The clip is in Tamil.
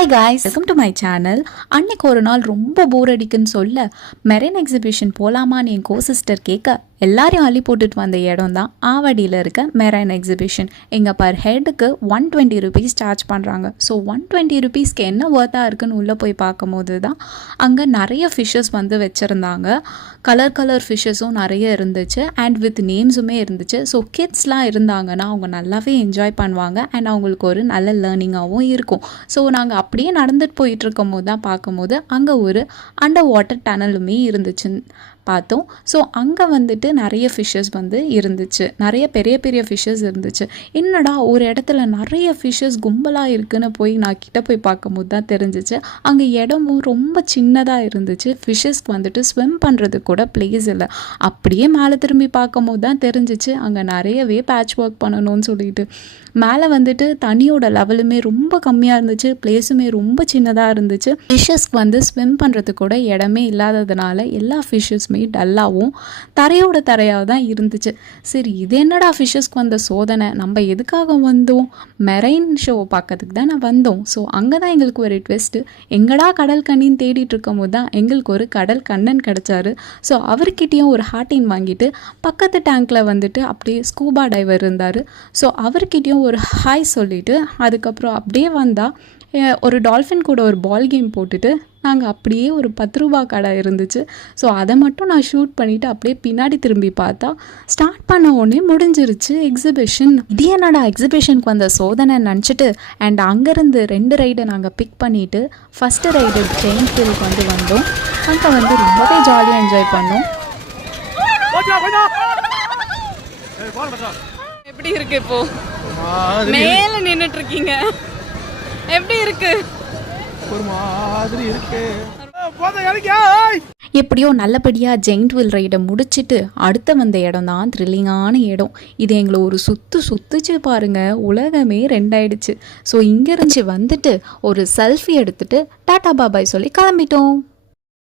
Hi guys, welcome to my channel. அன்னைக்கு ஒரு நாள் ரொம்ப போர் அடிக்குன்னு சொல்ல மெரைன் எக்ஸிபிஷன் போகலாமான்னு என் கோசிஸ்டர் கேட்க எல்லாரையும் அள்ளி போட்டுட்டு வந்த இடம் தான் ஆவடியில் இருக்க மெரைன் எக்ஸிபிஷன். எங்கள் பர் ஹெட்டுக்கு 120 rupees சார்ஜ் பண்ணுறாங்க. ஸோ 120 rupeesக்கு என்ன ஒர்த்தாக இருக்குன்னு உள்ளே போய் பார்க்கும்போது தான் அங்கே நிறைய ஃபிஷ்ஷஸ் வந்து வச்சுருந்தாங்க. கலர் ஃபிஷ்ஷஸும் நிறைய இருந்துச்சு அண்ட் வித் நேம்ஸுமே இருந்துச்சு. ஸோ கிட்ஸ்லாம் இருந்தாங்கன்னா அவங்க நல்லாவே என்ஜாய் பண்ணுவாங்க அண்ட் அவங்களுக்கு ஒரு நல்ல லேர்னிங்காகவும் இருக்கும். ஸோ நாங்கள் அப்படியே நடந்துட்டு போயிட்டு இருக்கும் போது தான் பார்க்கும்போது அங்கே ஒரு அண்டர் வாட்டர் டனலுமே இருந்துச்சுன்னு பார்த்தோம். ஸோ அங்கே வந்துட்டு நிறைய ஃபிஷ்ஷஸ் வந்து இருந்துச்சு, நிறைய பெரிய ஃபிஷ்ஷஸ் இருந்துச்சு. என்னடா ஒரு இடத்துல நிறைய ஃபிஷ்ஷஸ் கும்பலாக இருக்குன்னு போய் நான் கிட்ட போய் பார்க்கும்போது தான் தெரிஞ்சிச்சு அங்கே இடமும் ரொம்ப சின்னதாக இருந்துச்சு. ஃபிஷ்ஷஸ்க்கு வந்துட்டு ஸ்விம் பண்ணுறதுக்கு கூட பிளேஸ் இல்லை. அப்படியே மேலே திரும்பி பார்க்கும்போது தான் தெரிஞ்சிச்சு அங்கே நிறையவே பேட்ச் ஒர்க் பண்ணணும்னு சொல்லிட்டு. மேலே வந்துட்டு தண்ணியோட லெவலுமே ரொம்ப கம்மியாக இருந்துச்சு, பிளேஸுமே ரொம்ப சின்னதாக இருந்துச்சு. ஃபிஷ்ஷஸ்க்கு வந்து ஸ்விம் பண்ணுறதுக்கு கூட இடமே இல்லாததுனால எல்லா ஃபிஷ்ஷஸுமே டல்லாகவும் தரையாக தான் இருந்துச்சு. சரி, இது என்னடா ஃபிஷ்ஷஸ்க்கு வந்த சோதனை, நம்ம எதுக்காக வந்தோம், மெரைன் ஷோ பார்க்கறதுக்கு தான் நான் வந்தோம். ஸோ அங்கே தான் எங்களுக்கு ஒரு ட்விஸ்ட்டு. எங்கடா கடல் கண்ணின்னு தேடிட்டு இருக்கும் போது தான் எங்களுக்கு ஒரு கடல் கண்ணன் கிடச்சாரு. ஸோ அவர்கிட்டையும் ஒரு ஹார்டின் வாங்கிட்டு பக்கத்து டேங்க்கில் வந்துட்டு அப்படியே ஸ்கூபா டைவர் இருந்தார். ஸோ அவர்கிட்டையும் ஒரு ஹாய் சொல்லிவிட்டு அதுக்கப்புறம் அப்படியே வந்தால் ஒரு டால்ஃபின் கூட ஒரு பால் கேம் போட்டுட்டு நாங்கள் அப்படியே ஒரு 10 ரூபா கடை இருந்துச்சு. ஸோ அதை மட்டும் நான் ஷூட் பண்ணிவிட்டு அப்படியே பின்னாடி திரும்பி பார்த்தா ஸ்டார்ட் பண்ண உடனே முடிஞ்சிருச்சு எக்ஸிபிஷன். இது என்னடா எக்ஸிபிஷனுக்கு வந்த சோதனை நினச்சிட்டு அண்ட் அங்கேருந்து 2 ரைடை நாங்கள் பிக் பண்ணிவிட்டு ஃபஸ்ட்டு ரைடு ஜெயின் ஹில்க்கு வந்து வந்தோம். அங்கே வந்து ரொம்பவே ஜாலியாக என்ஜாய் பண்ணோம். எப்படி இருக்கு இப்போ மேல நின்னுட்டு இருக்கீங்க, எப்படி இருக்கு? ஒரு மாதிரி இருக்கு. எப்படியோ நல்லபடியாக ஜெயிண்ட் வில் ரைடை முடிச்சுட்டு அடுத்த வந்த இடம் தான் த்ரில்லிங்கான இடம். இது எங்களை ஒரு சுத்துச்சு பாருங்க, உலகமே 2 ஆயிடுச்சு. ஸோ இங்கேருந்து வந்துட்டு ஒரு செல்ஃபி எடுத்துட்டு டாட்டா பாபாய் சொல்லி கிளம்பிட்டோம்.